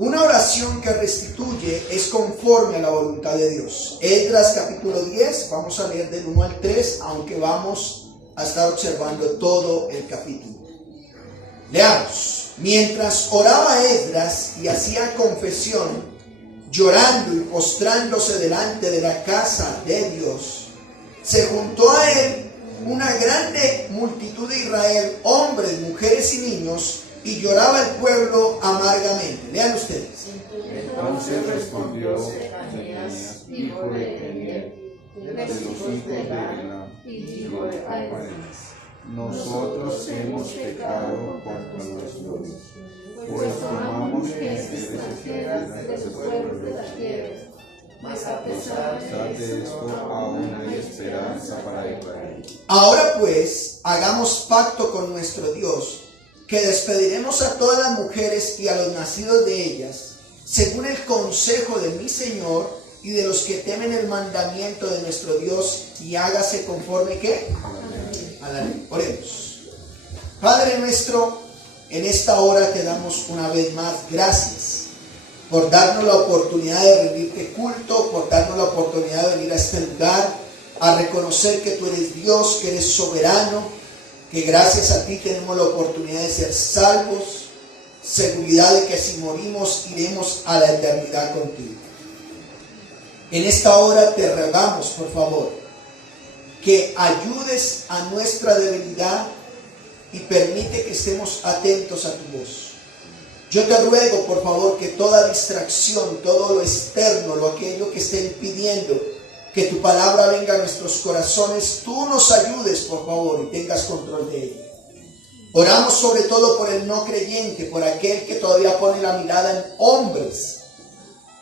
Una oración que restituye es conforme a la voluntad de Dios. Esdras capítulo 10, vamos a leer del 1 al 3, aunque vamos a estar observando todo el capítulo. Leamos. Mientras oraba Esdras y hacía confesión, llorando y postrándose delante de la casa de Dios, se juntó a él una grande multitud de Israel, hombres, mujeres y niños, y lloraba el pueblo amargamente. Lean ustedes. Entonces respondió Semaías, hijo de Gediel, de los hijos de Elam, hijo de Johanan: nosotros hemos pecado contra nuestro Dios, pues tomamos gente extranjera del pueblo de la tierra. Mas a pesar de esto, aún hay esperanza para Israel. Ahora pues, hagamos pacto con nuestro Dios, que despediremos a todas las mujeres y a los nacidos de ellas, según el consejo de mi Señor y de los que temen el mandamiento de nuestro Dios, y hágase conforme ¿qué? A la ley. Oremos. Padre nuestro, en esta hora te damos una vez más gracias por darnos la oportunidad de rendirte culto, por darnos la oportunidad de venir a este lugar, a reconocer que tú eres Dios, que eres soberano, que gracias a ti tenemos la oportunidad de ser salvos, seguridad de que si morimos iremos a la eternidad contigo. En esta hora te rogamos, por favor, que ayudes a nuestra debilidad y permite que estemos atentos a tu voz. Yo te ruego, por favor, que toda distracción, todo lo externo, aquello que esté impidiendo que tu palabra venga a nuestros corazones, tú nos ayudes, por favor, y tengas control de ello. Oramos sobre todo por el no creyente, por aquel que todavía pone la mirada en hombres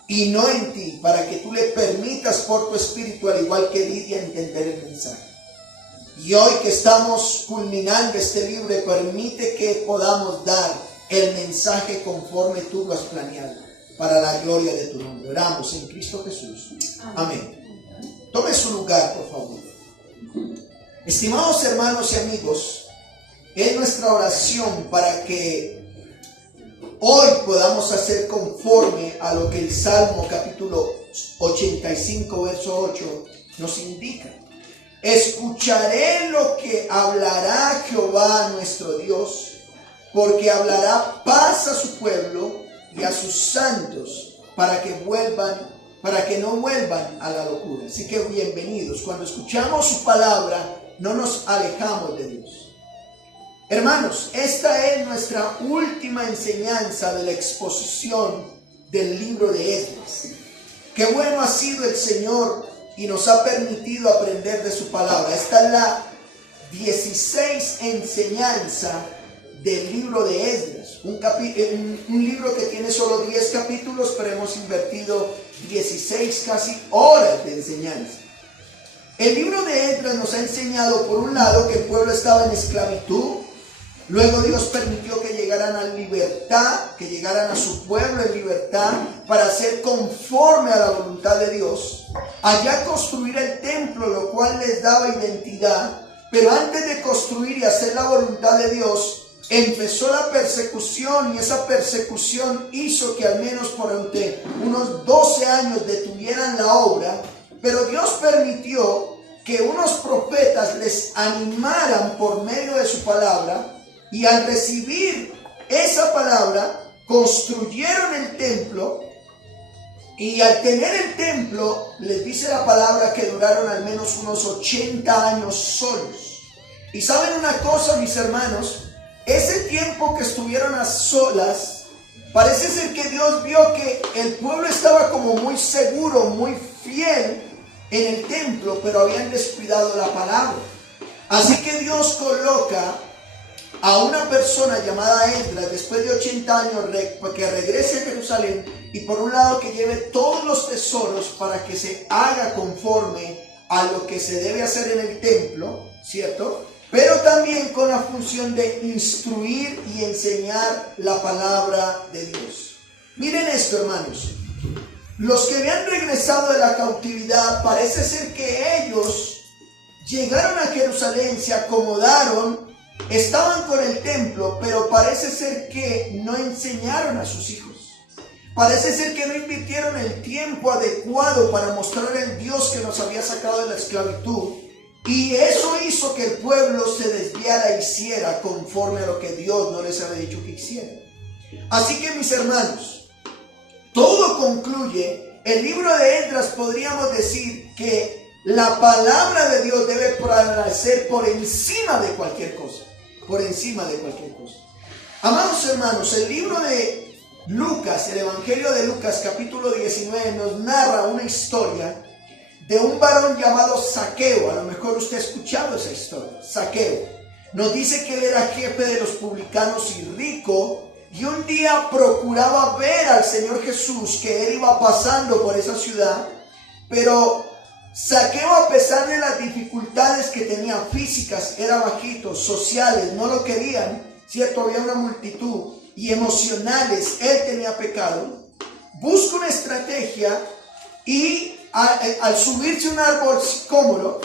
y no en ti, para que tú le permitas por tu espíritu, al igual que Lidia, entender el mensaje. Y hoy que estamos culminando este libro, permite que podamos dar el mensaje conforme tú lo has planeado, para la gloria de tu nombre. Oramos en Cristo Jesús. Amén. Tome su lugar, por favor. Estimados hermanos y amigos, es nuestra oración para que hoy podamos hacer conforme a lo que el Salmo capítulo 85, verso 8 nos indica. Escucharé lo que hablará Jehová nuestro Dios, porque hablará paz a su pueblo y a sus santos, para que no vuelvan a la locura. Así que bienvenidos. Cuando escuchamos su palabra, no nos alejamos de Dios. Hermanos, esta es nuestra última enseñanza de la exposición del libro de Esdras. Qué bueno ha sido el Señor y nos ha permitido aprender de su palabra. Esta es la 16 enseñanza del libro de Esdras, un libro que tiene solo 10 capítulos, pero hemos invertido 16 casi horas de enseñanza. El libro de Esdras nos ha enseñado, por un lado, que el pueblo estaba en esclavitud. Luego Dios permitió que llegaran a libertad, que llegaran a su pueblo en libertad, para hacer conforme a la voluntad de Dios. Allá construir el templo, lo cual les daba identidad. Pero antes de construir y hacer la voluntad de Dios, empezó la persecución, y esa persecución hizo que al menos por unos 12 años detuvieran la obra. Pero Dios permitió que unos profetas les animaran por medio de su palabra, y al recibir esa palabra construyeron el templo. Y al tener el templo, les dice la palabra que duraron al menos unos 80 años solos. Y saben una cosa, mis hermanos, ese tiempo que estuvieron a solas, parece ser que Dios vio que el pueblo estaba como muy seguro, muy fiel en el templo, pero habían descuidado la palabra. Así que Dios coloca a una persona llamada Esdras, después de 80 años, que regrese a Jerusalén, y por un lado que lleve todos los tesoros para que se haga conforme a lo que se debe hacer en el templo, ¿cierto? Pero también con la función de instruir y enseñar la palabra de Dios. Miren esto, hermanos. Los que habían regresado de la cautividad, parece ser que ellos llegaron a Jerusalén, se acomodaron, estaban con el templo, pero parece ser que no enseñaron a sus hijos. Parece ser que no invirtieron el tiempo adecuado para mostrar el Dios que nos había sacado de la esclavitud. Y eso hizo que el pueblo se desviara e hiciera conforme a lo que Dios no les había dicho que hiciera. Así que, mis hermanos, todo concluye. El libro de Esdras, podríamos decir que la palabra de Dios debe prevalecer por encima de cualquier cosa. Por encima de cualquier cosa. Amados hermanos, el libro de Lucas, el Evangelio de Lucas, capítulo 19, nos narra una historia de un varón llamado Zaqueo. A lo mejor usted ha escuchado esa historia. Zaqueo nos dice que él era jefe de los publicanos y rico, y un día procuraba ver al Señor Jesús, que él iba pasando por esa ciudad. Pero Zaqueo, a pesar de las dificultades que tenía físicas, era bajito, sociales, no lo querían, cierto, había una multitud, y emocionales, él tenía pecado. Busca una estrategia y al subirse a un árbol sicómoro,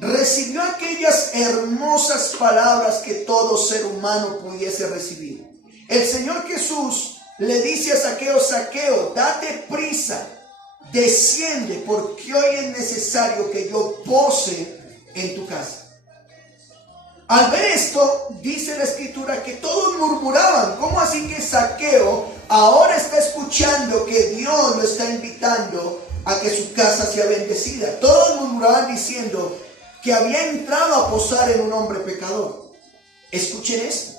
recibió aquellas hermosas palabras que todo ser humano pudiese recibir. El Señor Jesús le dice a Zaqueo: Zaqueo, date prisa, desciende, porque hoy es necesario que yo pose en tu casa. Al ver esto, dice la escritura que todos murmuraban: ¿cómo así que Zaqueo ahora está escuchando que Dios lo está invitando a que su casa sea bendecida? Todos murmuraban diciendo que había entrado a posar en un hombre pecador. Escuchen esto.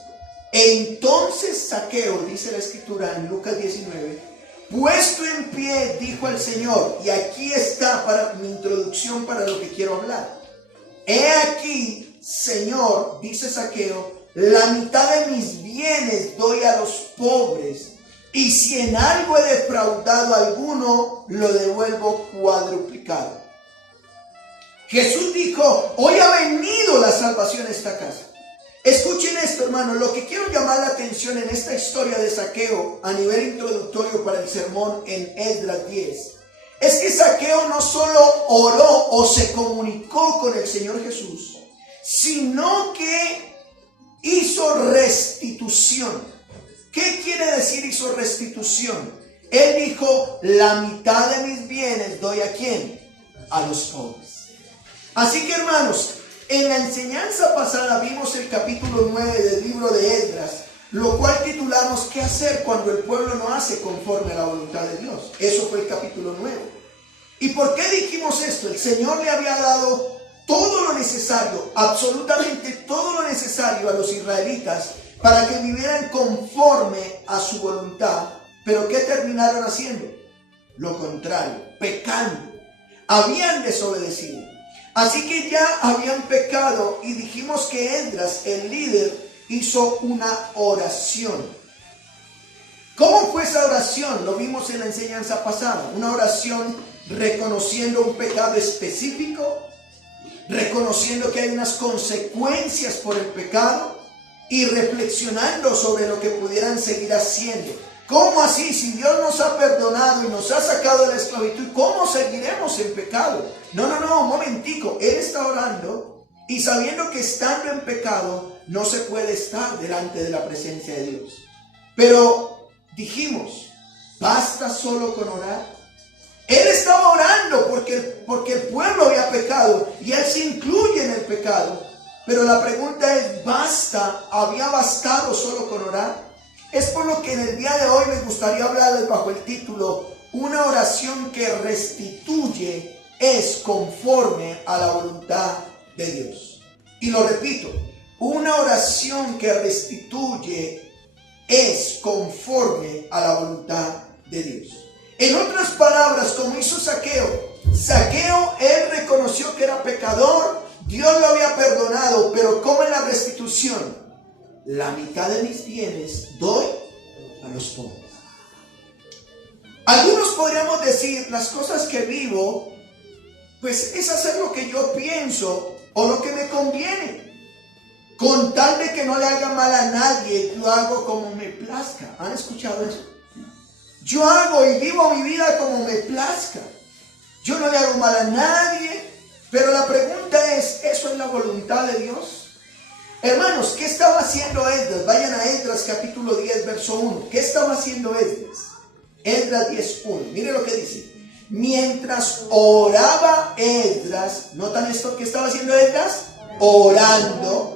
Entonces Zaqueo, dice la escritura en Lucas 19, puesto en pie, dijo al Señor, y aquí está para mi introducción para lo que quiero hablar. He aquí, Señor, dice Zaqueo, la mitad de mis bienes doy a los pobres, y si en algo he defraudado a alguno, lo devuelvo cuadruplicado. Jesús dijo: hoy ha venido la salvación a esta casa. Escuchen esto, hermanos. Lo que quiero llamar la atención en esta historia de Zaqueo a nivel introductorio para el sermón en Esdras 10 es que Zaqueo no solo oró o se comunicó con el Señor Jesús, sino que hizo restitución. ¿Qué quiere decir hizo restitución? Él dijo: la mitad de mis bienes doy ¿a quién? A los pobres. Así que, hermanos, en la enseñanza pasada vimos el capítulo 9 del libro de Esdras, lo cual titulamos ¿qué hacer cuando el pueblo no hace conforme a la voluntad de Dios? Eso fue el capítulo 9. ¿Y por qué dijimos esto? El Señor le había dado todo lo necesario, absolutamente todo lo necesario a los israelitas para que vivieran conforme a su voluntad. Pero ¿qué terminaron haciendo? Lo contrario, pecando. Habían desobedecido. Así que ya habían pecado y dijimos que Esdras, el líder, hizo una oración. ¿Cómo fue esa oración? Lo vimos en la enseñanza pasada. Una oración reconociendo un pecado específico, reconociendo que hay unas consecuencias por el pecado y reflexionando sobre lo que pudieran seguir haciendo. ¿Cómo así? Si Dios nos ha perdonado y nos ha sacado de la esclavitud, ¿cómo seguiremos en pecado? No, un momentico. Él está orando y sabiendo que estando en pecado no se puede estar delante de la presencia de Dios. Pero dijimos, ¿basta solo con orar? Él estaba orando porque el pueblo había pecado y él se incluye en el pecado. Pero la pregunta es, ¿basta? ¿Había bastado solo con orar? Es por lo que en el día de hoy me gustaría hablarles bajo el título: una oración que restituye es conforme a la voluntad de Dios. Y lo repito, una oración que restituye es conforme a la voluntad de Dios. En otras palabras, como hizo Zaqueo, él reconoció que era pecador, Dios lo había perdonado, pero ¿cómo es la restitución? La mitad de mis bienes doy a los pobres. Algunos podríamos decir, las cosas que vivo, pues es hacer lo que yo pienso o lo que me conviene. Con tal de que no le haga mal a nadie, yo hago como me plazca. ¿Han escuchado eso? Yo hago y vivo mi vida como me plazca. Yo no le hago mal a nadie. Pero la pregunta es, ¿eso es la voluntad de Dios? Hermanos, ¿qué estaba haciendo Esdras? Vayan a Esdras capítulo 10, verso 1. ¿Qué estaba haciendo Esdras? Esdras 10:1. Mire lo que dice. Mientras oraba Esdras, ¿notan esto que estaba haciendo Esdras? Orando.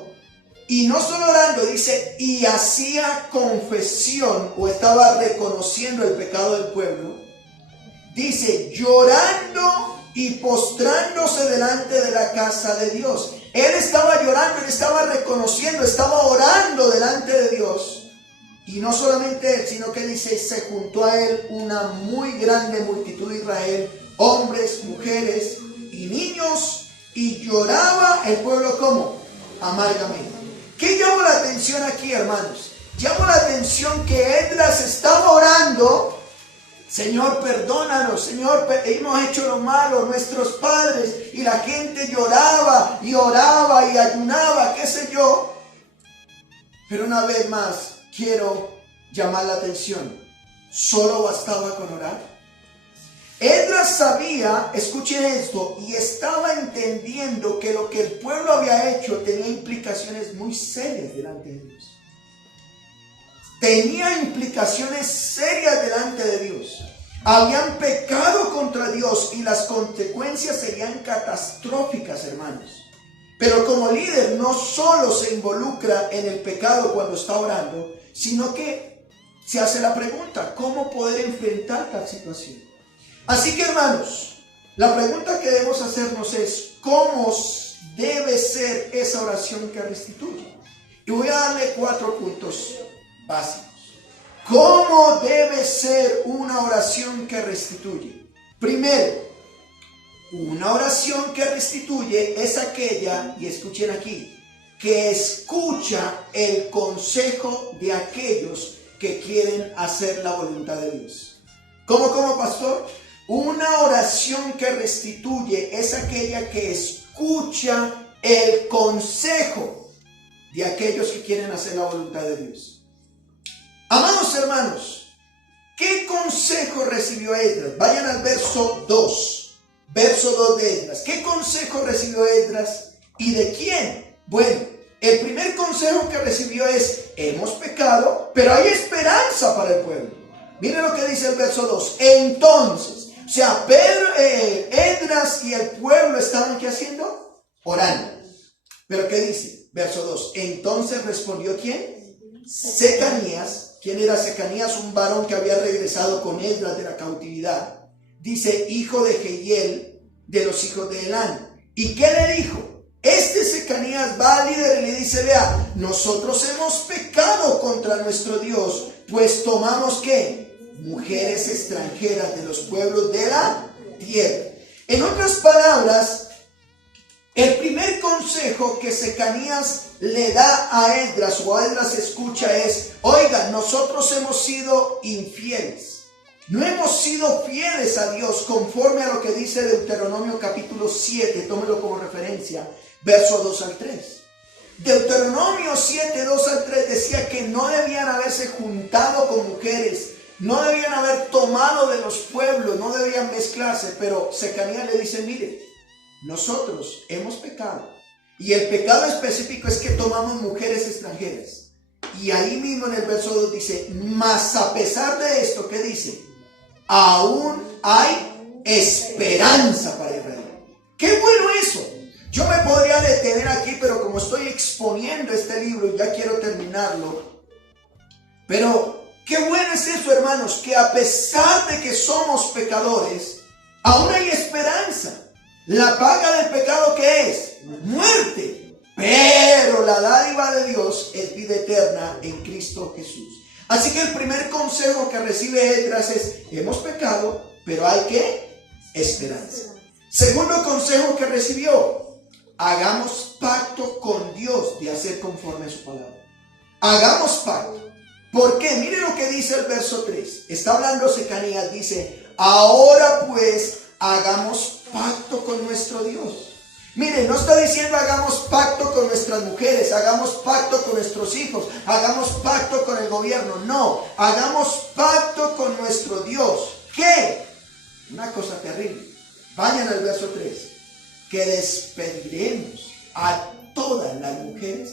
Y no solo orando, dice, y hacía confesión, o estaba reconociendo el pecado del pueblo. Dice, llorando y postrándose delante de la casa de Dios. Él estaba llorando, él estaba reconociendo, estaba orando delante de Dios. Y no solamente él, sino que dice, se juntó a él una muy grande multitud de Israel, hombres, mujeres y niños, y lloraba el pueblo como amargamente. ¿Qué llama la atención aquí, hermanos? Llama la atención que Esdras estaba orando. Señor, perdónanos, Señor, hemos hecho lo malo, nuestros padres, y la gente lloraba y oraba y ayunaba, qué sé yo. Pero una vez más, quiero llamar la atención. ¿Solo bastaba con orar? Esdras sabía, escuchen esto, y estaba entendiendo que lo que el pueblo había hecho tenía implicaciones muy serias delante de Dios. Tenía implicaciones serias delante de Dios. Habían pecado contra Dios y las consecuencias serían catastróficas, hermanos. Pero como líder no solo se involucra en el pecado cuando está orando, sino que se hace la pregunta, ¿cómo poder enfrentar tal situación? Así que, hermanos, la pregunta que debemos hacernos es, ¿cómo debe ser esa oración que restituye? Y voy a darle 4 puntos básicos. ¿Cómo debe ser una oración que restituye? Primero, una oración que restituye es aquella, y escuchen aquí, que escucha el consejo de aquellos que quieren hacer la voluntad de Dios. ¿Cómo, pastor? Una oración que restituye es aquella que escucha el consejo de aquellos que quieren hacer la voluntad de Dios. Amados hermanos, ¿qué consejo recibió Esdras? Vayan al verso 2 de Esdras. ¿Qué consejo recibió Esdras y de quién? Bueno, el primer consejo que recibió es, hemos pecado, pero hay esperanza para el pueblo. Miren lo que dice el verso 2. Entonces, o sea, Esdras y el pueblo estaban, ¿qué haciendo? Orando. Pero ¿qué dice? Verso 2. Entonces respondió ¿quién? Secanías. ¿Quién era Secanías? Un varón que había regresado con Esdras de la cautividad. Dice, hijo de Jehiel, de los hijos de Elán. ¿Y qué le dijo? Este Secanías va al líder y le dice, vea, nosotros hemos pecado contra nuestro Dios, pues tomamos ¿qué? Mujeres extranjeras de los pueblos de la tierra. En otras palabras, el primer consejo que Secanías le da a Esdras, o a Esdras escucha, es, oiga, nosotros hemos sido infieles. No hemos sido fieles a Dios conforme a lo que dice Deuteronomio capítulo 7, tómelo como referencia, verso 2 al 3. Deuteronomio 7, 2 al 3 decía que no debían haberse juntado con mujeres, no debían haber tomado de los pueblos, no debían mezclarse, pero Secanías le dice, mire, nosotros hemos pecado. Y el pecado específico es que tomamos mujeres extranjeras. Y ahí mismo en el verso 2 dice, mas a pesar de esto, ¿qué dice? Aún hay esperanza para Israel. ¡Qué bueno eso! Yo me podría detener aquí, pero como estoy exponiendo este libro y ya quiero terminarlo. Pero qué bueno es eso, hermanos, que a pesar de que somos pecadores, aún hay esperanza. La paga del pecado, ¿qué es? Muerte. Pero la dádiva de Dios es vida eterna en Cristo Jesús. Así que el primer consejo que recibe Esdras es, hemos pecado, pero hay ¿qué? Esperanza. Segundo consejo que recibió, hagamos pacto con Dios de hacer conforme a su palabra. Hagamos pacto. ¿Por qué? Mire lo que dice el verso 3. Está hablando Secanías, dice, ahora pues hagamos pacto con nuestro Dios. Mire, no está diciendo hagamos pacto con nuestras mujeres, hagamos pacto con nuestros hijos, hagamos pacto con el gobierno. No, hagamos pacto con nuestro Dios. ¿Qué? Una cosa terrible. Vayan al verso 3. Que despediremos a todas las mujeres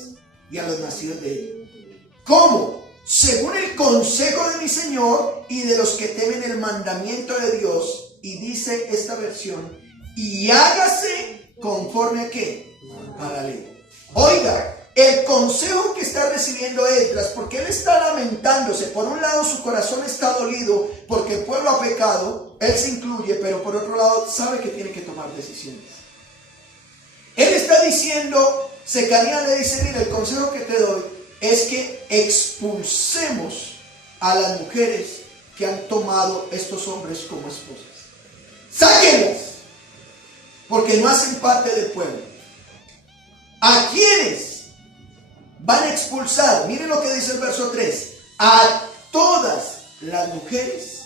y a los nacidos de él. ¿Cómo? según el consejo de mi Señor y de los que temen el mandamiento de Dios. Y dice esta versión, y hágase conforme a ¿qué? A la ley. Oiga, el consejo que está recibiendo Esdras, porque él está lamentándose. Por un lado su corazón está dolido porque el pueblo ha pecado, él se incluye, pero por otro lado sabe que tiene que tomar decisiones. Él está diciendo, Secanías le dice, mira, el consejo que te doy es que expulsemos a las mujeres que han tomado estos hombres como esposas. Sáquenlas, porque no hacen parte del pueblo. ¿A quiénes van a expulsar? Miren lo que dice el verso 3. A todas las mujeres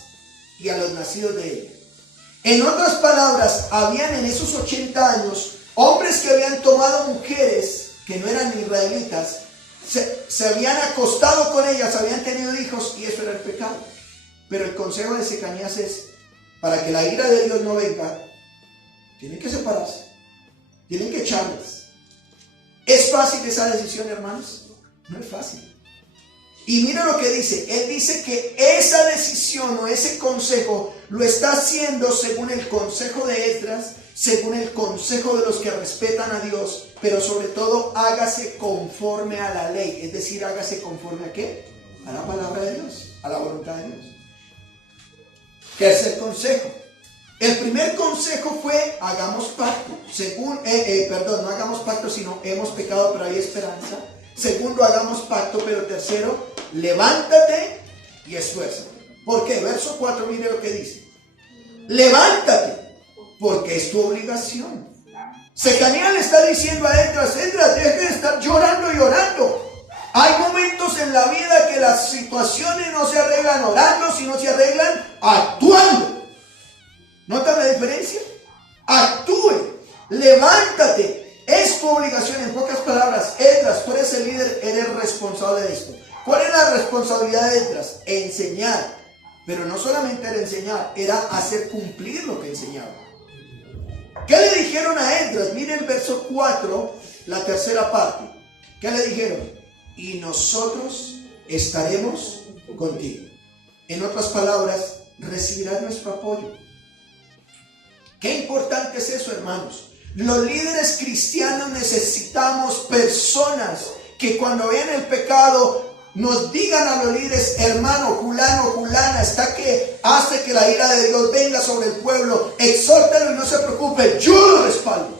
y a los nacidos de ellas. En otras palabras, habían en esos 80 años hombres que habían tomado mujeres que no eran israelitas, se habían acostado con ellas, habían tenido hijos, y eso era el pecado. Pero el consejo de Secanías es, para que la ira de Dios no venga, tienen que separarse, tienen que echarlas. ¿Es fácil esa decisión, hermanos? No es fácil. Y mira lo que dice. Él dice que esa decisión o ese consejo lo está haciendo según el consejo de Esdras, según el consejo de los que respetan a Dios, pero sobre todo hágase conforme a la ley. Es decir, hágase conforme a ¿qué? A la palabra de Dios, a la voluntad de Dios. Tercer consejo. El primer consejo fue hagamos pacto. No hagamos pacto, sino hemos pecado pero hay esperanza. Segundo, hagamos pacto, pero tercero, levántate y esfuérzate. ¿Por qué? Verso 4, mire lo que dice. Levántate, porque es tu obligación. Secanías le está diciendo a Esdras, deje de estar llorando y orando. Hay momentos en la vida que las situaciones no se arreglan orando, sino se arreglan actuando. ¿Nota la diferencia? Actúe, levántate. Es tu obligación. En pocas palabras, Esdras, tú eres el líder, eres responsable de esto. ¿Cuál es la responsabilidad de Esdras? Enseñar. Pero no solamente era enseñar, era hacer cumplir lo que enseñaba. ¿Qué le dijeron a Esdras? Mire el verso 4, la tercera parte. ¿Qué le dijeron? Y nosotros estaremos contigo. En otras palabras, recibirás nuestro apoyo. Qué importante es eso, hermanos. Los líderes cristianos necesitamos personas que cuando vean el pecado nos digan a los líderes, hermano, fulano, fulana, está que hace que la ira de Dios venga sobre el pueblo, exhórtalo y no se preocupe, yo lo respaldo.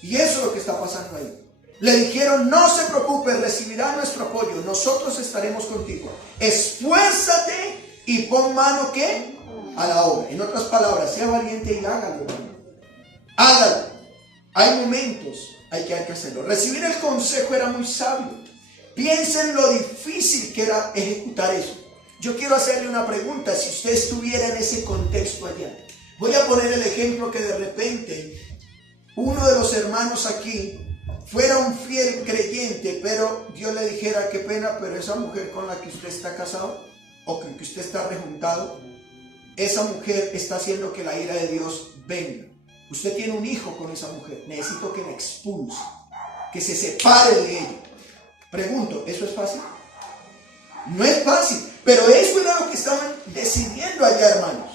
Y eso es lo que está pasando ahí. Le dijeron, no se preocupe, recibirá nuestro apoyo, nosotros estaremos contigo. Esfuérzate y pon mano, ¿qué? A la obra. En otras palabras, sea valiente y hágalo, hermano. Hágalo. Hay momentos, hay que hacerlo. Recibir el consejo era muy sabio. Piensen lo difícil que era ejecutar eso. Yo quiero hacerle una pregunta. Si usted estuviera en ese contexto allá, voy a poner el ejemplo que de repente uno de los hermanos aquí fuera un fiel creyente, pero Dios le dijera, qué pena, pero esa mujer con la que usted está casado o con que usted está rejuntado, esa mujer está haciendo que la ira de Dios venga. Usted tiene un hijo con esa mujer, necesito que la expulse, que se separe de ella. Pregunto, ¿eso es fácil? No es fácil, pero eso era lo que estaban decidiendo allá, hermanos.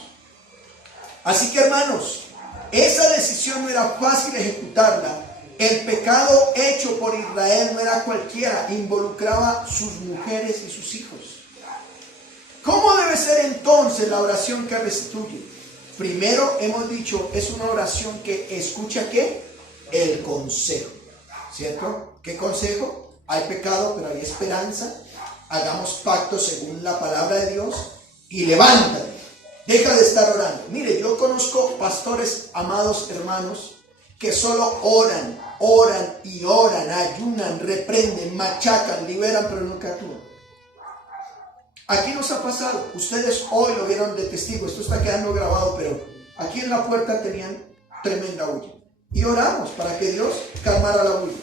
Así que, hermanos, esa decisión no era fácil ejecutarla. El pecado hecho por Israel no era cualquiera, involucraba sus mujeres y sus hijos. ¿Cómo debe ser entonces la oración que restituye? Primero, hemos dicho, es una oración que escucha ¿qué? El consejo, ¿cierto? ¿Qué consejo? Hay pecado, pero hay esperanza. Hagamos pacto según la palabra de Dios y levántate. Deja de estar orando. Mire, yo conozco pastores, amados hermanos, que solo oran y oran, ayunan, reprenden, machacan, liberan, pero nunca actúan. Aquí nos ha pasado, ustedes hoy lo vieron de testigo, esto está quedando grabado, pero aquí en la puerta tenían tremenda bulla. Y oramos para que Dios calmara la bulla.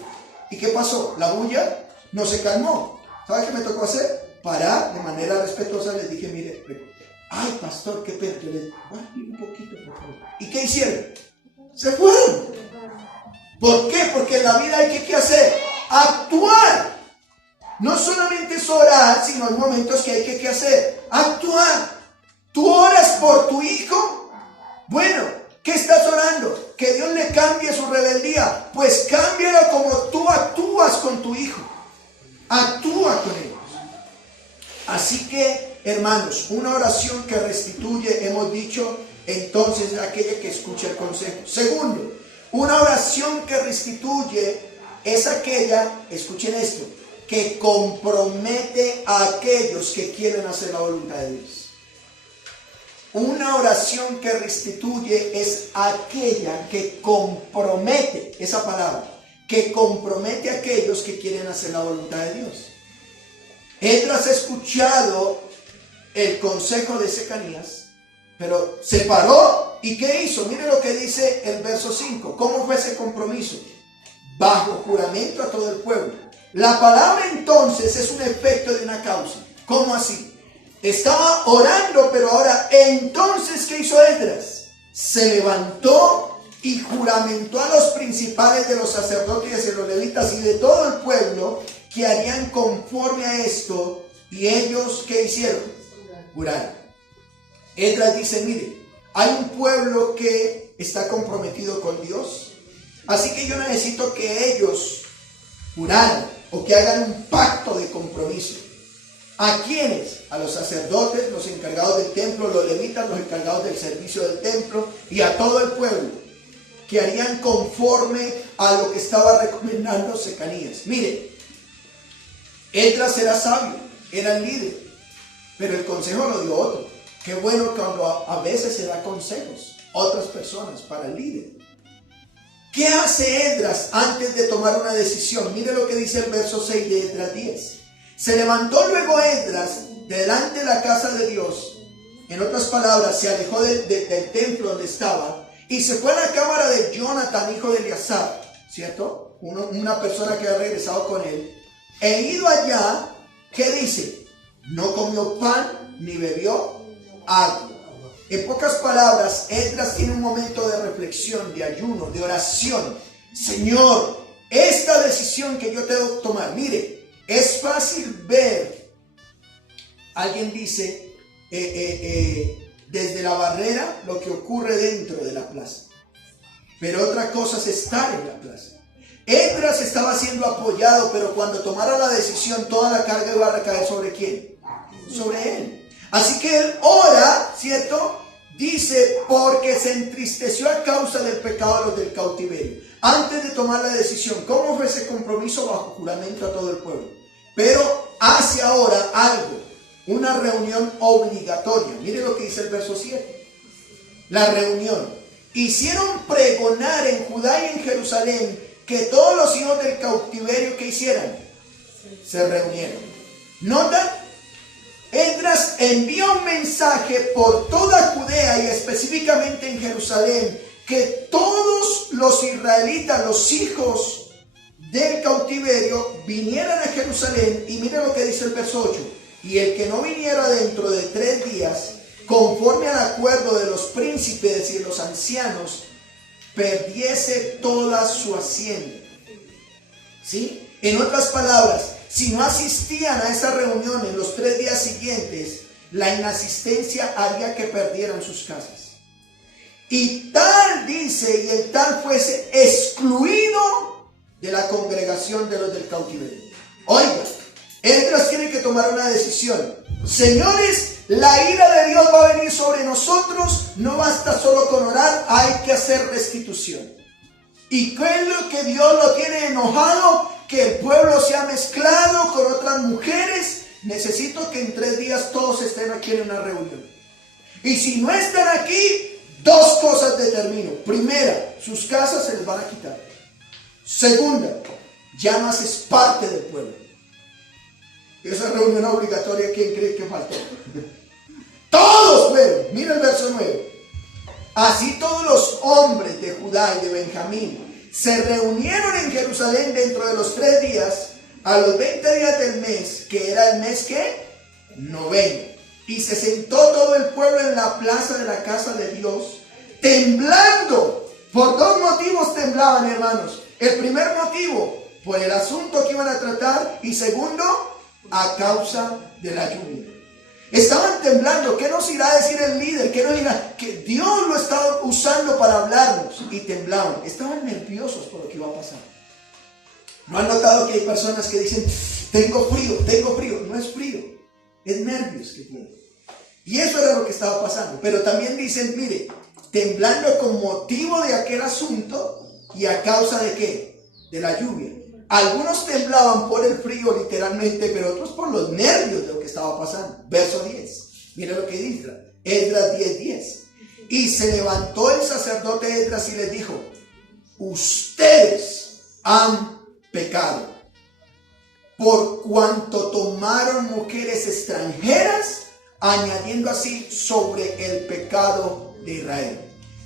¿Y qué pasó? La bulla no se calmó. ¿Sabe qué me tocó hacer? Parar de manera respetuosa, les dije, mire, ay pastor, qué pena, yo les dije, un poquito, por favor. ¿Y qué hicieron? Se fueron. ¿Por qué? Porque en la vida hay que ¿qué hacer? Actuar. No solamente es orar, sino hay momentos que hay que hacer. Actuar. ¿Tú oras por tu hijo? Bueno, ¿qué estás orando? Que Dios le cambie su rebeldía. Pues cámbiala como tú actúas con tu hijo. Actúa con ellos. Así que, hermanos, una oración que restituye, hemos dicho, entonces aquella que escucha el consejo. Segundo, una oración que restituye es aquella, escuchen esto, que compromete a aquellos que quieren hacer la voluntad de Dios. Una oración que restituye es aquella que compromete, esa palabra, que compromete a aquellos que quieren hacer la voluntad de Dios. Esdras ha escuchado el consejo de Secanías, pero se paró y ¿qué hizo? Mire lo que dice el verso 5. ¿Cómo fue ese compromiso? Bajo juramento a todo el pueblo. La palabra entonces es un efecto de una causa. ¿Cómo así? Estaba orando, pero ahora, entonces, ¿qué hizo Esdras? Se levantó y juramentó a los principales de los sacerdotes y de los levitas y de todo el pueblo que harían conforme a esto. Y ellos, ¿qué hicieron? Juraron. Esdras dice, mire, hay un pueblo que está comprometido con Dios, así que yo necesito que ellos juraran o que hagan un pacto de compromiso. ¿A quiénes? A los sacerdotes, los encargados del templo, los levitas, los encargados del servicio del templo y a todo el pueblo, que harían conforme a lo que estaba recomendando Secanías. Mire, Esdras era sabio, era el líder, pero el consejo lo dio otro. Qué bueno cuando a veces se da consejos a otras personas para el líder. ¿Qué hace Esdras antes de tomar una decisión? Mire lo que dice el verso 6 de Esdras 10. Se levantó luego Esdras delante de la casa de Dios. En otras palabras, se alejó del templo donde estaba y se fue a la cámara de Jonathan, hijo de Eleazar, ¿cierto? Una persona que había regresado con él. E ido allá, ¿qué dice? No comió pan ni bebió agua. En pocas palabras, Esdras tiene un momento de reflexión, de ayuno, de oración. Señor, esta decisión que yo tengo que tomar, mire, es fácil ver, alguien dice, desde la barrera lo que ocurre dentro de la plaza. Pero otra cosa es estar en la plaza. Esdras estaba siendo apoyado, pero cuando tomara la decisión, toda la carga iba a recaer ¿sobre quién? Sobre él. Así que él ora, ¿cierto? Dice, porque se entristeció a causa del pecado de los del cautiverio. Antes de tomar la decisión, ¿cómo fue ese compromiso? Bajo juramento a todo el pueblo. Pero hace ahora algo, una reunión obligatoria. Mire lo que dice el verso 7. La reunión. Hicieron pregonar en Judá y en Jerusalén que todos los hijos del cautiverio que hicieran, se reunieron. ¿Notan? Esdras envía un mensaje por toda Judea y específicamente en Jerusalén, que todos los israelitas, los hijos del cautiverio, vinieran a Jerusalén. Y miren lo que dice el verso 8. Y el que no viniera dentro de 3 días, conforme al acuerdo de los príncipes y de los ancianos, perdiese toda su hacienda. ¿Sí? En otras palabras, si no asistían a esa reunión en los 3 días siguientes, la inasistencia haría que perdieran sus casas. Y tal dice, y el tal fuese excluido de la congregación de los del cautiverio. Oiga, Esdras tiene que tomar una decisión. Señores, la ira de Dios va a venir sobre nosotros. No basta solo con orar, hay que hacer restitución. ¿Y qué es lo que Dios lo tiene enojado? Que el pueblo se ha mezclado con otras mujeres. Necesito que en 3 días todos estén aquí en una reunión. Y si no están aquí, 2 cosas determino. Primera, sus casas se les van a quitar. Segunda, ya no haces parte del pueblo. Esa reunión obligatoria, ¿quién cree que faltó? Todos fueron. Mira el verso 9. Así todos los hombres de Judá y de Benjamín se reunieron en Jerusalén dentro de los 3 días, a los 20 días del mes, que era el mes ¿qué? Noveno. Y se sentó todo el pueblo en la plaza de la casa de Dios, temblando. Por 2 motivos temblaban, hermanos. El primer motivo, por el asunto que iban a tratar y segundo, a causa de la lluvia. Estaban temblando. ¿Qué nos irá a decir el líder? ¿Qué nos dirá? Que Dios lo estaba usando para hablarnos y temblaban. Estaban nerviosos por lo que iba a pasar. ¿No han notado que hay personas que dicen, tengo frío, tengo frío? No es frío, es nervios que tienen. Y eso era lo que estaba pasando. Pero también dicen, mire, temblando con motivo de aquel asunto y a causa de ¿qué? De la lluvia. Algunos temblaban por el frío literalmente, pero otros por los nervios de lo que estaba pasando. Verso 10. Mire lo que dice Esdras 10:10. Y se levantó el sacerdote Esdras y les dijo, ustedes han pecado por cuanto tomaron mujeres extranjeras, añadiendo así sobre el pecado de Israel.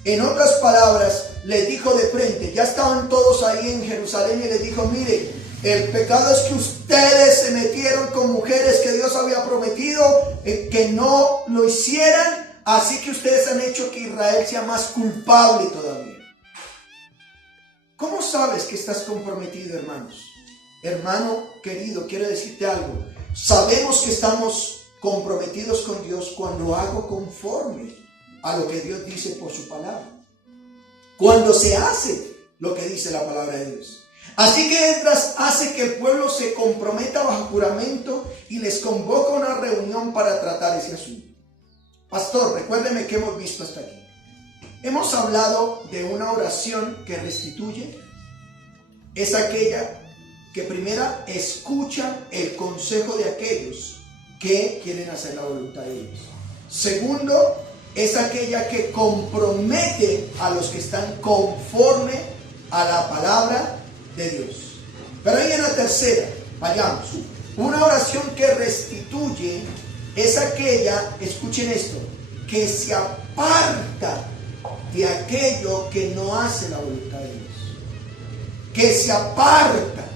En otras palabras, les dijo de frente, ya estaban todos ahí en Jerusalén y les dijo, mire, el pecado es que ustedes se metieron con mujeres que Dios había prometido que no lo hicieran, así que ustedes han hecho que Israel sea más culpable todavía. ¿Cómo sabes que estás comprometido, hermanos? Hermano querido, quiero decirte algo. Sabemos que estamos comprometidos con Dios cuando hago conforme a lo que Dios dice por su palabra. Cuando se hace lo que dice la palabra de Dios. Así que Esdras hace que el pueblo se comprometa bajo juramento y les convoca una reunión para tratar ese asunto. Pastor, recuérdeme qué hemos visto hasta aquí. Hemos hablado de una oración que restituye. Es aquella que primera escucha el consejo de aquellos que quieren hacer la voluntad de Dios. Segundo, es aquella que compromete a los que están conforme a la palabra de Dios. Pero ahí en la tercera, vayamos. Una oración que restituye es aquella, escuchen esto, que se aparta de aquello que no hace la voluntad de Dios. Que se aparta.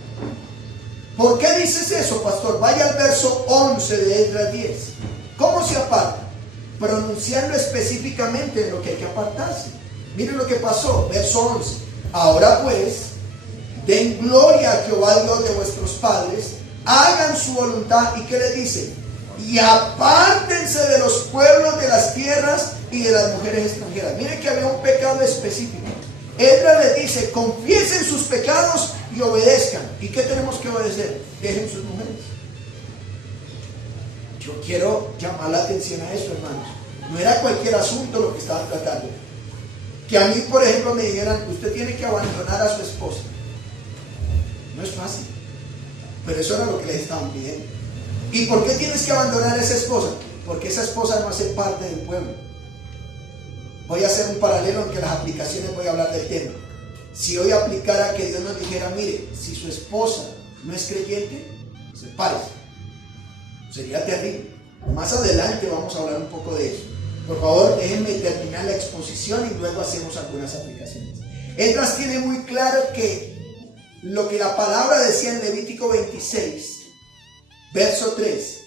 ¿Por qué dices eso, pastor? Vaya al verso 11 de Esdras 10. ¿Cómo se aparta? Pronunciando específicamente lo que hay que apartarse. Miren lo que pasó, verso 11. Ahora pues, den gloria a Jehová Dios de vuestros padres, hagan su voluntad. ¿Y qué le dice? Y apártense de los pueblos de las tierras y de las mujeres extranjeras. Miren que había un pecado específico. Esdras les dice, confiesen sus pecados y obedezcan. ¿Y qué tenemos que obedecer? Dejen sus mujeres. Yo quiero llamar la atención a eso, hermanos. No era cualquier asunto lo que estaban tratando. Que a mí, por ejemplo, me dijeran, usted tiene que abandonar a su esposa. No es fácil. Pero eso era lo que les estaban pidiendo. ¿Y por qué tienes que abandonar a esa esposa? Porque esa esposa no hace parte del pueblo. Voy a hacer un paralelo en que las aplicaciones voy a hablar del tema. Si hoy aplicara que Dios nos dijera, mire, si su esposa no es creyente, sepárese. Sería terrible. Más adelante vamos a hablar un poco de eso. Por favor, déjenme terminar la exposición y luego hacemos algunas aplicaciones. Esdras tiene muy claro que lo que la palabra decía en Levítico 26, verso 3.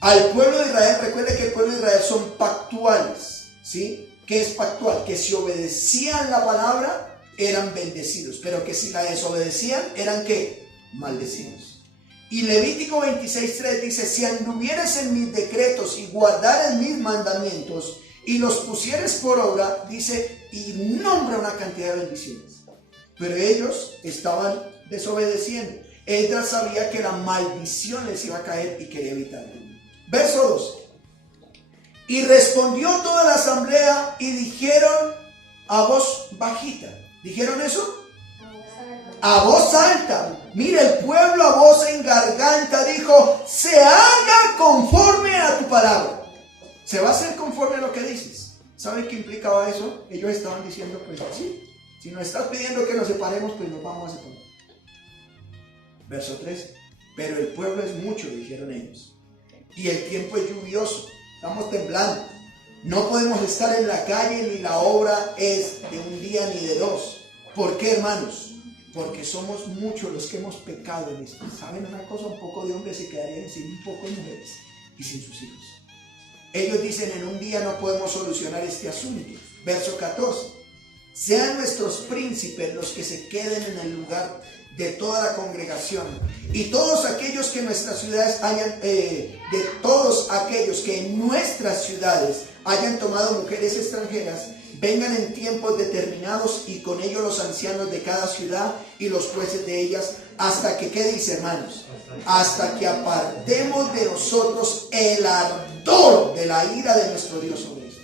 Al pueblo de Israel, recuerde que el pueblo de Israel son pactuales, ¿sí? ¿Qué es pactual? Que si obedecían la palabra, eran bendecidos, pero que si la desobedecían, eran ¿qué? Maldecidos. Y Levítico 26:3 dice, si anduvieres en mis decretos y guardares mis mandamientos y los pusieres por obra, dice, y nombra una cantidad de bendiciones. Pero ellos estaban desobedeciendo. Esdras sabía que la maldición les iba a caer y quería evitarlo. Verso 2. Y respondió toda la asamblea y dijeron a voz bajita. ¿Dijeron eso? A voz alta. Mira, el pueblo a voz en garganta dijo, se haga conforme a tu palabra. ¿Se va a hacer conforme a lo que dices? ¿Saben qué implicaba eso? Ellos estaban diciendo, pues sí, si nos estás pidiendo que nos separemos, pues nos vamos a separar. Verso 13. Pero el pueblo es mucho, dijeron ellos, y el tiempo es lluvioso. Estamos temblando. No podemos estar en la calle, ni la obra es de un día ni de dos. ¿Por qué, hermanos? Porque somos muchos los que hemos pecado en esto. ¿Saben una cosa? Un poco de hombres se quedarían sin un poco de mujeres y sin sus hijos. Ellos dicen, en un día no podemos solucionar este asunto. Verso 14. Sean nuestros príncipes los que se queden en el lugar de toda la congregación, y todos aquellos que en nuestras ciudades hayan tomado mujeres extranjeras, vengan en tiempos determinados, y con ellos los ancianos de cada ciudad y los jueces de ellas, hasta que, ¿qué dice, hermanos? Hasta que apartemos de nosotros el ardor de la ira de nuestro Dios sobre esto.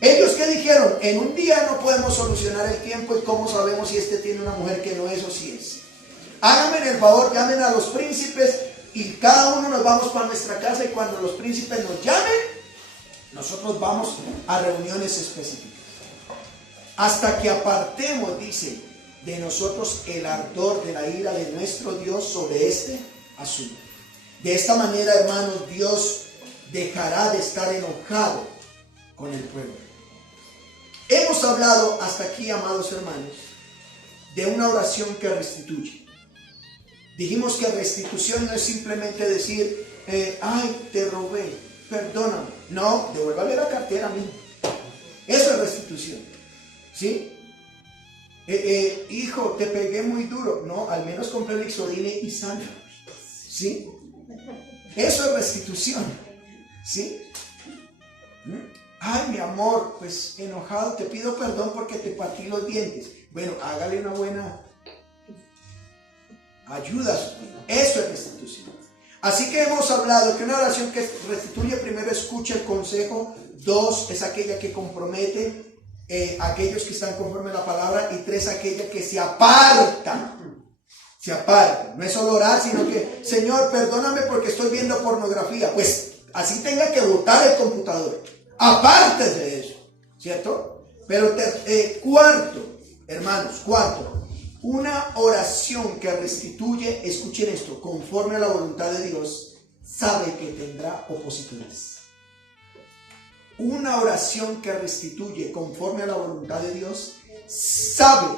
Ellos, ¿qué dijeron? En un día no podemos solucionar el tiempo, y cómo sabemos si este tiene una mujer que no es o si es. Háganme el favor, llamen a los príncipes, y cada uno nos vamos para nuestra casa, y cuando los príncipes nos llamen, nosotros vamos a reuniones específicas. Hasta que apartemos, dice, de nosotros el ardor de la ira de nuestro Dios sobre este asunto. De esta manera, hermanos, Dios dejará de estar enojado con el pueblo. Hemos hablado hasta aquí, amados hermanos, de una oración que restituye. Dijimos que restitución no es simplemente decir, ay, te robé, perdóname. No, devuélvale la cartera a mí. Eso es restitución. ¿Sí? Hijo, te pegué muy duro. No, al menos compré el Ixodine y sana. ¿Sí? Eso es restitución. ¿Sí? Ay, mi amor, pues enojado, te pido perdón porque te partí los dientes. Bueno, hágale una buena ayuda. Eso es restitución. Así que hemos hablado que una oración que restituye, primero escucha el consejo, 2 es aquella que compromete aquellos que están conforme a la palabra, y 3 aquella que se aparta. Se aparta. No es solo orar, sino que, Señor, perdóname porque estoy viendo pornografía. Pues así tenga que botar el computador. Apártese de eso, ¿cierto? Pero cuarto, hermanos, una oración que restituye, escuchen esto, conforme a la voluntad de Dios, sabe que tendrá opositores. Una oración que restituye conforme a la voluntad de Dios, sabe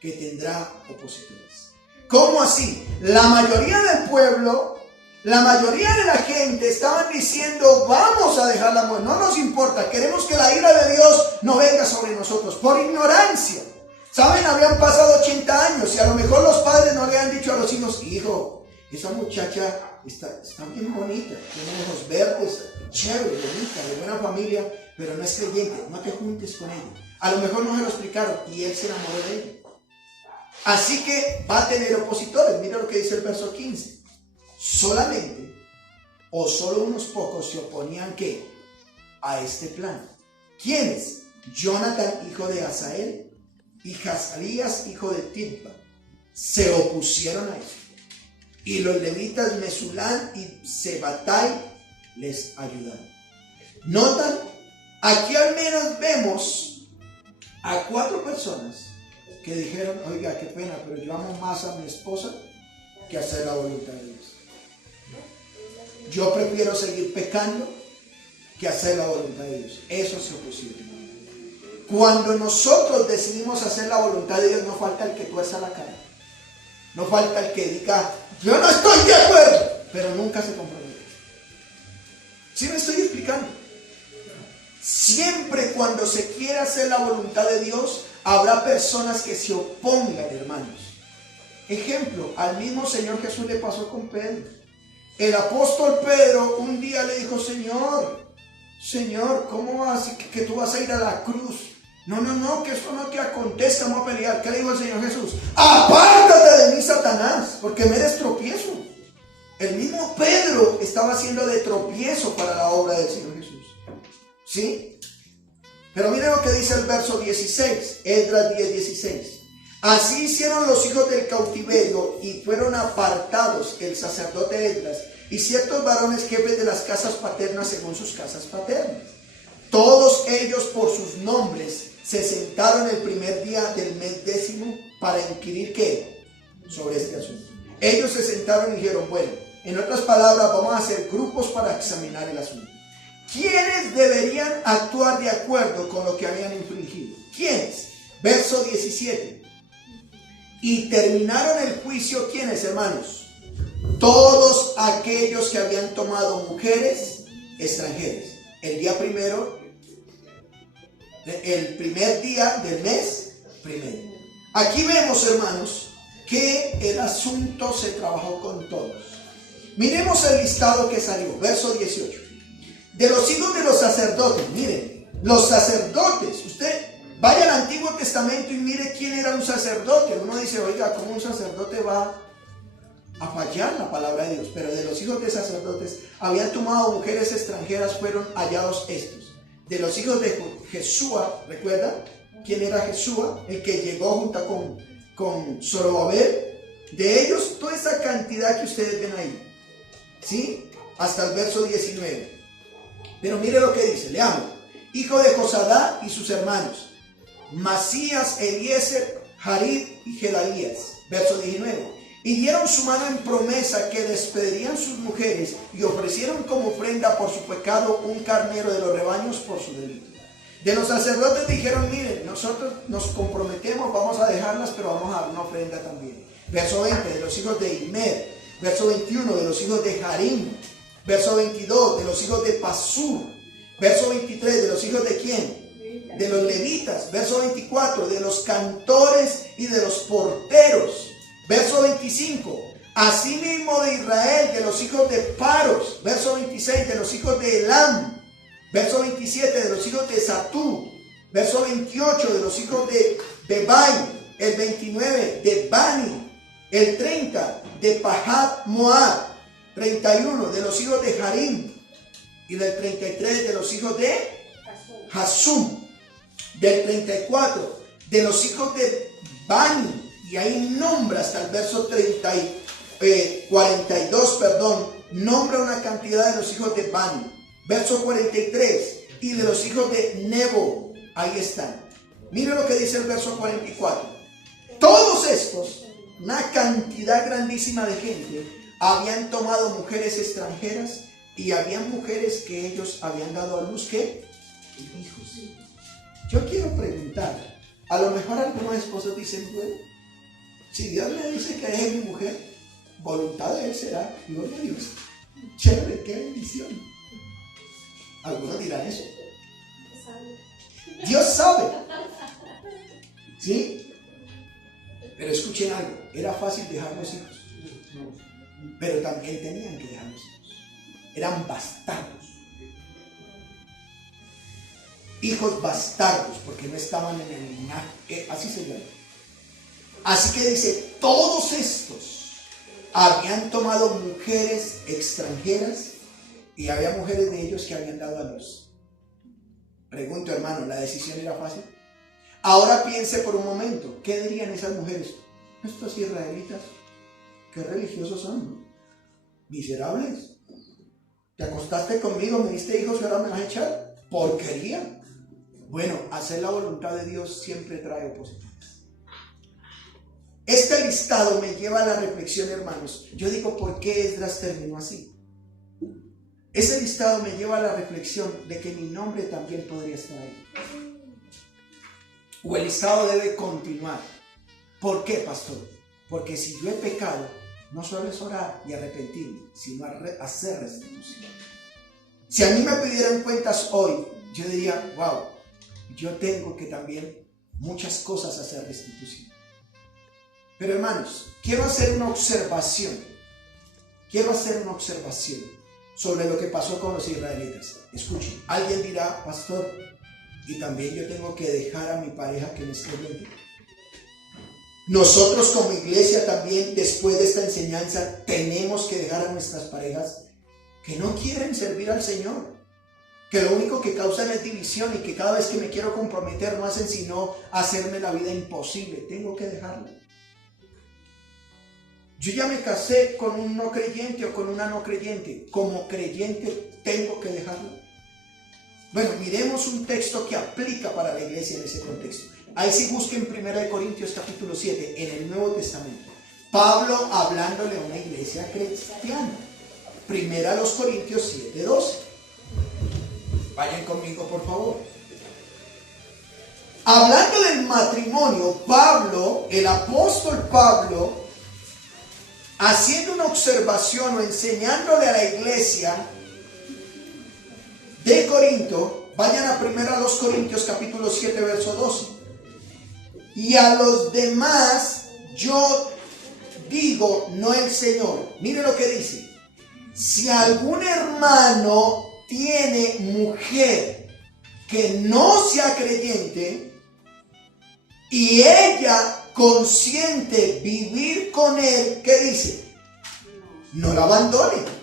que tendrá opositores. ¿Cómo así? La mayoría del pueblo, la mayoría de la gente estaban diciendo, vamos a dejar la muerte, no nos importa, queremos que la ira de Dios no venga sobre nosotros, por ignorancia. ¿Saben? Habían pasado 80 años y a lo mejor los padres no le han dicho a los hijos, hijo, esa muchacha está bien bonita, tiene ojos verdes, chévere, bonita, de buena familia, pero no es creyente, no te juntes con ella. A lo mejor no se lo explicaron y él se enamoró de ella. Así que va a tener opositores. Mira lo que dice el verso 15. Solamente o solo unos pocos se oponían ¿qué? A este plan. ¿Quiénes? Jonathan, hijo de Asael, y Jazalías, hijo de Tibba, se opusieron a eso. Y los levitas Mesulán y Sebatai les ayudaron. ¿Notan? Aquí al menos vemos a 4 personas que dijeron, oiga, qué pena, pero yo amo más a mi esposa que hacer la voluntad de Dios. Yo prefiero seguir pecando que hacer la voluntad de Dios. Eso se opusieron. Cuando nosotros decidimos hacer la voluntad de Dios, no falta el que tuerza la cara. No falta el que diga, yo no estoy de acuerdo, pero nunca se compromete. ¿Sí me estoy explicando? Siempre cuando se quiere hacer la voluntad de Dios, habrá personas que se opongan, hermanos. Ejemplo, al mismo Señor Jesús le pasó con Pedro. El apóstol Pedro un día le dijo, Señor, ¿cómo vas? Que tú vas a ir a la cruz. No, que eso no te acontezca, vamos a pelear. ¿Qué le dijo el Señor Jesús? Apártate de mí, Satanás, porque me eres tropiezo. El mismo Pedro estaba haciendo de tropiezo para la obra del Señor Jesús. ¿Sí? Pero miren lo que dice el verso 16, Esdras 10:16. Así hicieron los hijos del cautiverio y fueron apartados el sacerdote Esdras y ciertos varones jefes de las casas paternas según sus casas paternas. Todos ellos por sus nombres se sentaron el primer día del mes 10º para inquirir ¿qué? Sobre este asunto. Ellos se sentaron y dijeron, bueno, en otras palabras, vamos a hacer grupos para examinar el asunto. ¿Quiénes deberían actuar de acuerdo con lo que habían infringido? ¿Quiénes? Verso 17. Y terminaron el juicio, ¿quiénes, hermanos? Todos aquellos que habían tomado mujeres extranjeras. El día primero el primer día del mes primero. Aquí vemos, hermanos, que el asunto se trabajó con todos. Miremos el listado que salió, verso 18. De los hijos de los sacerdotes, miren, los sacerdotes, usted vaya al Antiguo Testamento y mire quién era un sacerdote. Uno dice, oiga, ¿cómo un sacerdote va a fallar la palabra de Dios? Pero de los hijos de sacerdotes habían tomado mujeres extranjeras, fueron hallados estos. De los hijos de Jesúa, ¿recuerda quién era Jesúa? El que llegó junto con Zorobabel. De ellos, toda esa cantidad que ustedes ven ahí, ¿sí? Hasta el verso 19. Pero mire lo que dice, leamos. Hijo de Josadá y sus hermanos, Masías, Eliezer, Jarib y Gedalías. Verso 19. Y dieron su mano en promesa que despedirían sus mujeres y ofrecieron como ofrenda por su pecado un carnero de los rebaños por su delito. De los sacerdotes dijeron, miren, nosotros nos comprometemos, vamos a dejarlas, pero vamos a dar una ofrenda también. Verso 20, de los hijos de Imer. Verso 21, de los hijos de Harim. Verso 22, de los hijos de Pasur. Verso 23, de los hijos de ¿quién? De los levitas. Verso 24, de los cantores y de los porteros. Verso 25, asimismo de Israel, de los hijos de Paros. Verso 26, de los hijos de Elam. Verso 27, de los hijos de Satú. Verso 28, de los hijos de Bebai. El 29, de Bani. El 30, de Pahat Moab. 31, de los hijos de Harim. Y del 33, de los hijos de Hasum. Del 34, de los hijos de Bani. Y ahí nombra hasta el verso 42, nombra una cantidad de los hijos de Bani. Verso 43, y de los hijos de Nebo, ahí están. Mire lo que dice el verso 44. Todos estos, una cantidad grandísima de gente, habían tomado mujeres extranjeras y habían mujeres que ellos habían dado a luz, ¿qué? Hijos. Yo quiero preguntar, a lo mejor algunos esposos dicen, bueno, si Dios me dice que deje mi mujer, voluntad de Él será, gloria a Dios. Chévere, qué bendición. Algunos dirán eso. Dios sabe. ¿Sí? Pero escuchen algo, era fácil dejar los hijos. Pero también tenían que dejar los hijos. Eran bastardos. Hijos bastardos, porque no estaban en el linaje, así se llama. Así que dice, todos estos habían tomado mujeres extranjeras y había mujeres de ellos que habían dado a luz. Pregunto, hermano, ¿la decisión era fácil? Ahora piense por un momento, ¿qué dirían esas mujeres? Estos israelitas, qué religiosos son, ¿no? Miserables. Te acostaste conmigo, me diste hijos y ahora me vas a echar. Porquería. Bueno, hacer la voluntad de Dios siempre trae oposiciones. Este listado me lleva a la reflexión, hermanos. Yo digo, ¿por qué Esdras terminó así? Ese listado me lleva a la reflexión de que mi nombre también podría estar ahí. O el listado debe continuar. ¿Por qué, pastor? Porque si yo he pecado, no solo es orar y arrepentirme, sino hacer restitución. Si a mí me pidieran cuentas hoy, yo diría, wow, yo tengo que también muchas cosas hacer restitución. Pero hermanos, quiero hacer una observación sobre lo que pasó con los israelitas. Escuchen, alguien dirá, pastor, y también yo tengo que dejar a mi pareja que me esté viendo. Nosotros como iglesia también, después de esta enseñanza, tenemos que dejar a nuestras parejas que no quieren servir al Señor, que lo único que causan es división y que cada vez que me quiero comprometer no hacen sino hacerme la vida imposible. Tengo que dejarlo. Yo ya me casé con un no creyente o con una no creyente. Como creyente tengo que dejarlo. Bueno, miremos un texto que aplica para la iglesia en ese contexto. Ahí sí busquen 1 Corintios capítulo 7, en el Nuevo Testamento. Pablo hablándole a una iglesia cristiana. 1 Corintios 7, 12. Vayan conmigo, por favor. Hablando del matrimonio, Pablo, el apóstol Pablo, haciendo una observación o enseñándole a la iglesia de Corinto, Vayan a 1 Corintios capítulo 7, verso 12. Y a los demás yo digo, no el Señor. Mire lo que dice. Si algún hermano tiene mujer que no sea creyente y ella consiente vivir con él, ¿qué dice? No la abandone.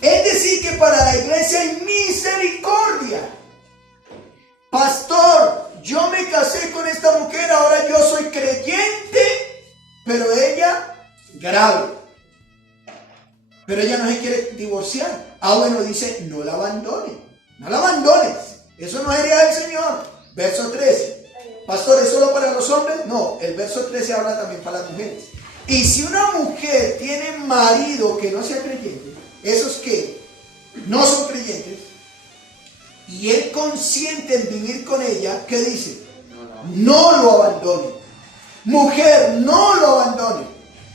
Es decir, que para la iglesia hay misericordia. Pastor, yo me casé con esta mujer, ahora yo soy creyente, pero ella grave. Pero ella no se quiere divorciar. Bueno, dice, no la abandone. No la abandones. Eso no sería del Señor. Verso 13. Pastor, ¿es solo para los hombres? No, el verso 13 habla también para las mujeres. Y si una mujer tiene marido que no sea creyente, esos que no son creyentes, y él consiente en vivir con ella, ¿qué dice? No lo abandone. Mujer, no lo abandone.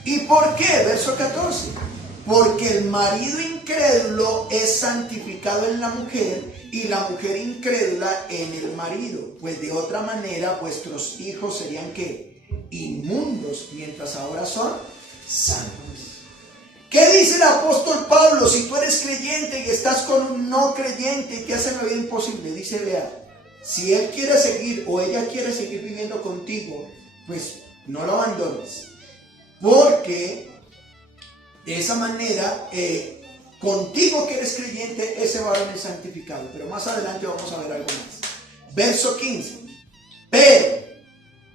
¿Y por qué? Verso 14. Porque el marido incrédulo es santificado en la mujer y la mujer incrédula en el marido. Pues de otra manera vuestros hijos serían ¿qué? Inmundos, mientras ahora son santos. ¿Qué dice el apóstol Pablo? Si tú eres creyente y estás con un no creyente y te hacen la vida imposible, dice, vea, si él quiere seguir o ella quiere seguir viviendo contigo, pues no lo abandones. Porque de esa manera, contigo que eres creyente, ese varón es santificado. Pero más adelante vamos a ver algo más. Verso 15. Pero,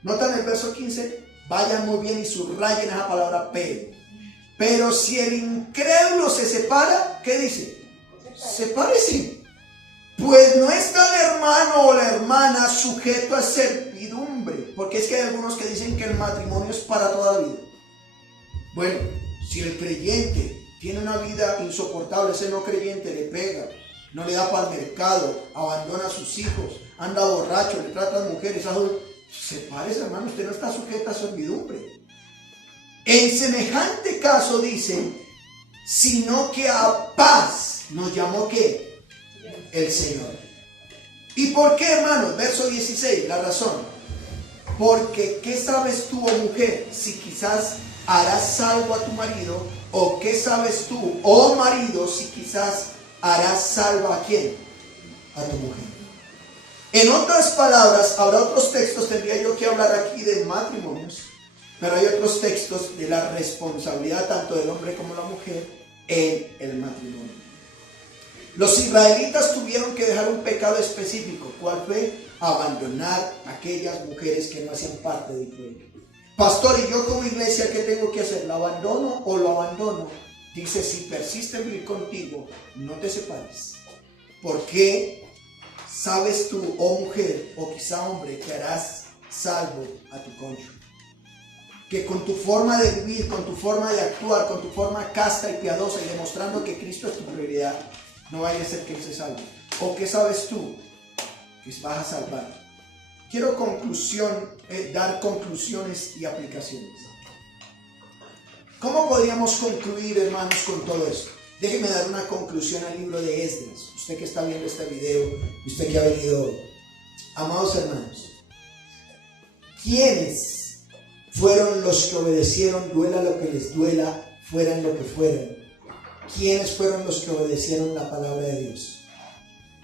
¿notan el verso 15? Vayan muy bien y subrayen esa palabra pero. Pero si el incrédulo se separa, ¿qué dice? Sepárese. Pues no está el hermano o la hermana sujeto a servidumbre. Porque es que hay algunos que dicen que el matrimonio es para toda la vida. Bueno, si el creyente tiene una vida insoportable, ese no creyente le pega, no le da para el mercado, abandona a sus hijos, anda borracho, le trata a mujeres, sepárese, hermano, usted no está sujeto a servidumbre. En semejante caso dice, sino que a paz nos llamó ¿qué? El Señor. ¿Y por qué, hermanos? Verso 16, la razón. Porque ¿qué sabes tú, oh mujer, si quizás harás salvo a tu marido? ¿O qué sabes tú, oh marido, si quizás harás salvo a quién? A tu mujer. En otras palabras, habrá otros textos, tendría yo que hablar aquí de matrimonios, pero hay otros textos de la responsabilidad tanto del hombre como de la mujer en el matrimonio. Los israelitas tuvieron que dejar un pecado específico. ¿Cuál fue? Abandonar a aquellas mujeres que no hacían parte del pueblo. Pastor, ¿y yo como iglesia qué tengo que hacer? ¿Lo abandono o lo abandono? Dice, si persiste en vivir contigo, no te separes. Porque sabes tú, oh mujer, o quizá hombre, que harás salvo a tu cónyuge. Que con tu forma de vivir, con tu forma de actuar, con tu forma casta y piadosa y demostrando que Cristo es tu prioridad, no vaya a ser que Él se salve. ¿O qué sabes tú? Que vas a salvar. Quiero dar conclusiones y aplicaciones. ¿Cómo podríamos concluir, hermanos, con todo esto? Déjenme dar una conclusión al libro de Esdras. Usted que está viendo este video, usted que ha venido hoy. Amados hermanos, ¿quiénes fueron los que obedecieron, duela lo que les duela, fueran lo que fueran? ¿Quiénes fueron los que obedecieron la palabra de Dios?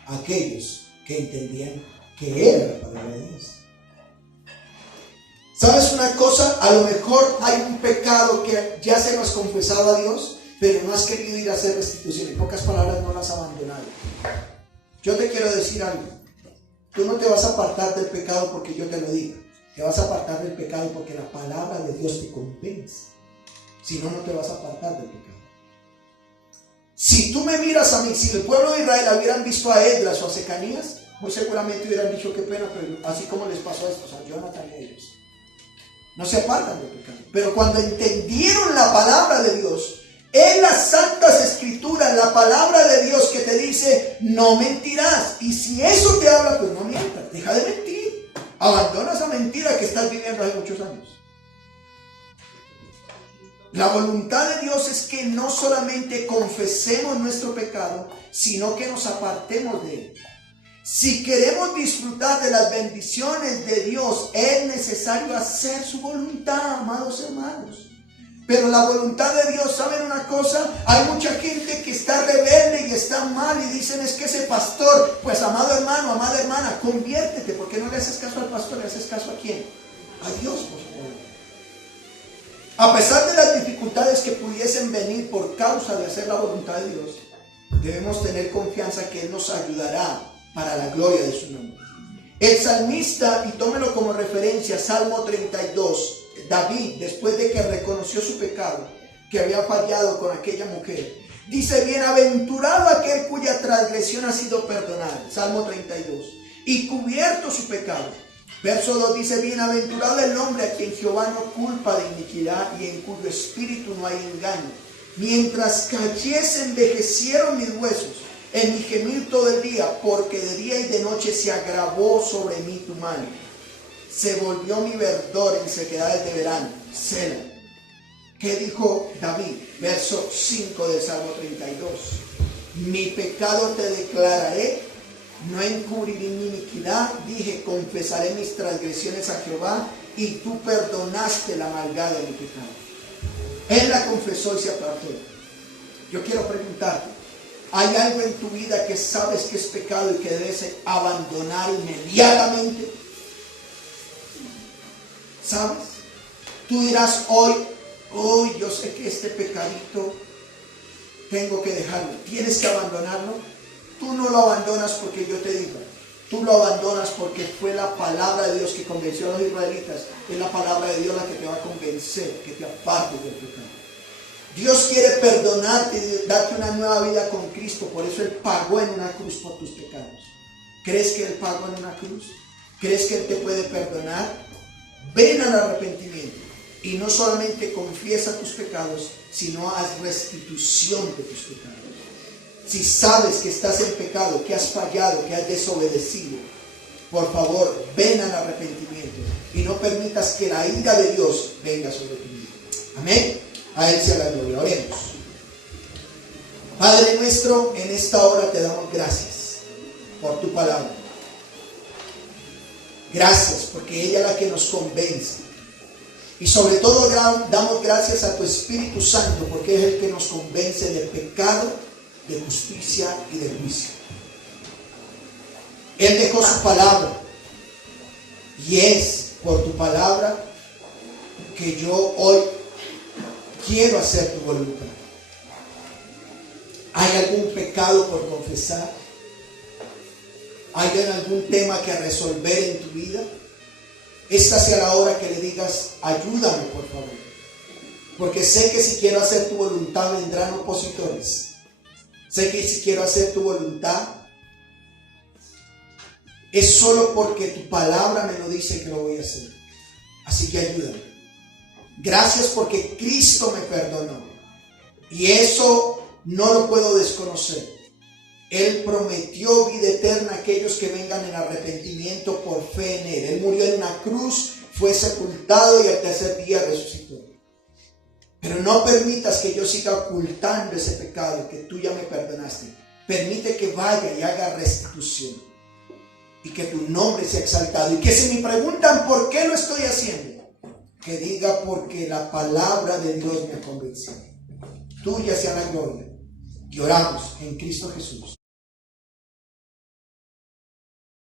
Aquellos que entendían que era la palabra de Dios. ¿Sabes una cosa? A lo mejor hay un pecado que ya se lo has confesado a Dios, pero no has querido ir a hacer restitución. En pocas palabras, no lo has abandonado. Yo te quiero decir algo. Tú no te vas a apartar del pecado porque yo te lo diga. Te vas a apartar del pecado porque la palabra de Dios te convence. Si no, no te vas a apartar del pecado. Si tú me miras a mí, si el pueblo de Israel hubieran visto a Esdras o a Secanías, muy seguramente hubieran dicho qué pena, pero así como les pasó a estos, a Jonathan y a ellos. No se apartan del pecado. Pero cuando entendieron la palabra de Dios, en las Santas Escrituras, la palabra de Dios que te dice, no mentirás. Y si eso te habla, pues no mientas, deja de mentir. Abandona esa mentira que estás viviendo hace muchos años. La voluntad de Dios es que no solamente confesemos nuestro pecado, sino que nos apartemos de él. Si queremos disfrutar de las bendiciones de Dios, es necesario hacer su voluntad, amados hermanos. Pero la voluntad de Dios, ¿saben una cosa? Hay mucha gente que está rebelde y está mal y dicen, es que ese pastor, pues amado hermano, amada hermana, conviértete. ¿Por qué no le haces caso al pastor? ¿Le haces caso a quién? A Dios, por favor. A pesar de las dificultades que pudiesen venir por causa de hacer la voluntad de Dios, debemos tener confianza que Él nos ayudará para la gloria de su nombre. El salmista, y tómelo como referencia, Salmo 32, David, después de que reconoció su pecado, que había fallado con aquella mujer, dice, bienaventurado aquel cuya transgresión ha sido perdonada, Salmo 32, y cubierto su pecado. Verso 2 dice, bienaventurado el hombre a quien Jehová no culpa de iniquidad y en cuyo espíritu no hay engaño. Mientras callé se envejecieron mis huesos, en mi gemir todo el día, porque de día y de noche se agravó sobre mí tu mano. Se volvió mi verdor en sequedades de verano. Selah. ¿Qué dijo David? Verso 5 del Salmo 32. Mi pecado te declararé, no encubriré mi iniquidad. Dije, confesaré mis transgresiones a Jehová, y tú perdonaste la maldad de mi pecado. Él la confesó y se apartó. Yo quiero preguntarte, ¿hay algo en tu vida que sabes que es pecado y que debes abandonar inmediatamente? ¿Sabes? Tú dirás hoy yo sé que este pecadito tengo que dejarlo. ¿Tienes que abandonarlo? Tú no lo abandonas porque yo te diga. Tú lo abandonas porque fue la palabra de Dios que convenció a los israelitas. Es la palabra de Dios la que te va a convencer que te apartes del pecado. Dios quiere perdonarte y darte una nueva vida con Cristo. Por eso Él pagó en una cruz por tus pecados. ¿Crees que Él pagó en una cruz? ¿Crees que Él te puede perdonar? Ven al arrepentimiento y no solamente confiesa tus pecados, sino haz restitución de tus pecados. Si sabes que estás en pecado, que has fallado, que has desobedecido, por favor, ven al arrepentimiento y no permitas que la ira de Dios venga sobre tu vida. Amén. A Él sea la gloria. Oremos. Padre nuestro, en esta hora te damos gracias por tu palabra. Gracias porque ella es la que nos convence. Y sobre todo damos gracias a tu Espíritu Santo porque es el que nos convence de pecado, de justicia y de juicio. Él dejó su palabra y es por tu palabra que yo hoy quiero hacer tu voluntad. ¿Hay algún pecado por confesar? ¿Hay algún tema que resolver en tu vida? Esta sea la hora que le digas, ayúdame por favor. Porque sé que si quiero hacer tu voluntad vendrán opositores. Sé que si quiero hacer tu voluntad es solo porque tu palabra me lo dice que lo voy a hacer. Así que ayúdame. Gracias porque Cristo me perdonó. Y eso no lo puedo desconocer. Él prometió vida eterna a aquellos que vengan en arrepentimiento por fe en Él. Él murió en una cruz, fue sepultado y al tercer día resucitó. Pero no permitas que yo siga ocultando ese pecado que tú ya me perdonaste. Permite que vaya y haga restitución. Y que tu nombre sea exaltado. Y que si me preguntan por qué lo estoy haciendo, que diga porque la palabra de Dios me ha convencido. Tuya sea la gloria. Y oramos en Cristo Jesús.